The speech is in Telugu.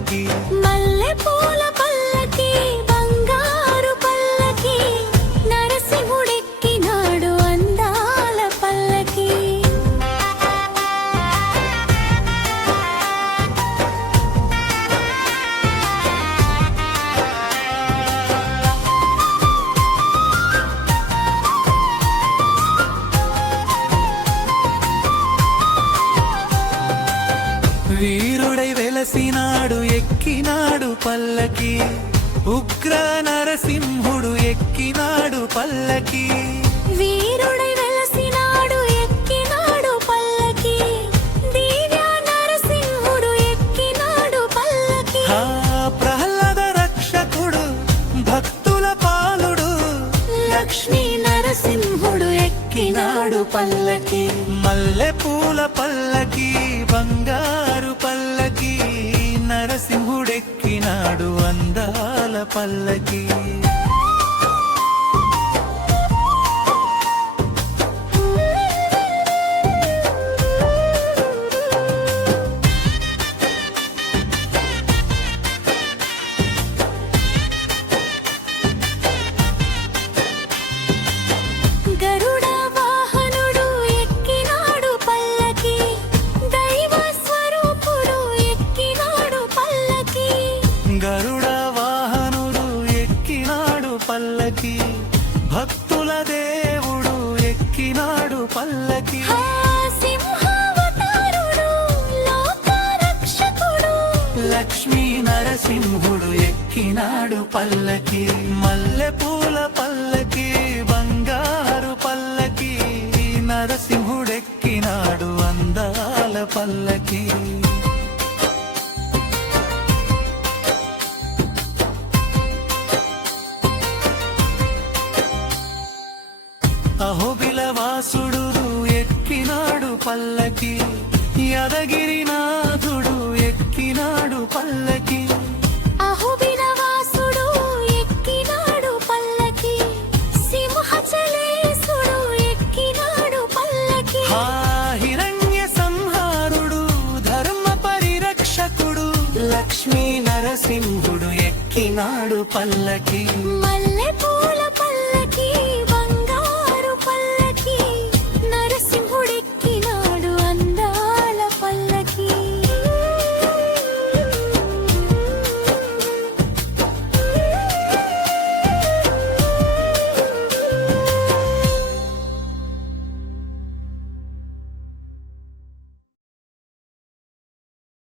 పల్లకి మల్లె పూల పల్లకి బంగారు పల్లకి నరసింహుడెక్కినాడు అందాల పల్లకి వీరుడై వెలసినాడు ఎక్కినాడు పల్లకి ఉగ్ర నరసింహుడు ఎక్కినాడు పల్లకి వీరుడై వెలసినాడు ఎక్కినాడు పల్లకి దివ్య నరసింహుడు ఎక్కినాడు పల్లకి ప్రహ్లాద రక్షకుడు భక్తుల పాలుడు లక్ష్మీ నరసింహుడు ఎక్కినాడు పల్లకి మల్లె పూల పల్లకి బంగారు పల్లకి నరసింహుడెక్కినాడు అందాల పల్లకి గరుడ వాహనుడు ఎక్కినాడు పల్లకి దైవ స్వరూపుడు ఎక్కినాడు పల్లకి గరుడ వాహనుడు ఎక్కినాడు పల్లకి భక్తుల దేవుడు ఎక్కినాడు పల్లకి సింహావతారుడు లోక రక్షకుడు లక్ష్మీ నరసింహుడు ఎక్కినాడు పల్లకి మల్లె పూల పల్లకి బంగారు పల్లకి నరసింహుడెక్కినాడు అందాల పల్లకి అహోబిలవాసుడు ఎక్కినాడు పల్లకి యాదగిరినాథుడు ఎక్కినాడు పల్లకి అహోబిలవాసుడు ఎక్కినాడు పల్లకి సింహచలేసుడు ఎక్కినాడు పల్లకి హిరణ్య సంహారుడు ధర్మ పరిరక్షకుడు లక్ష్మీ నరసింహుడు ఎక్కినాడు పల్లకి మల్లె పూల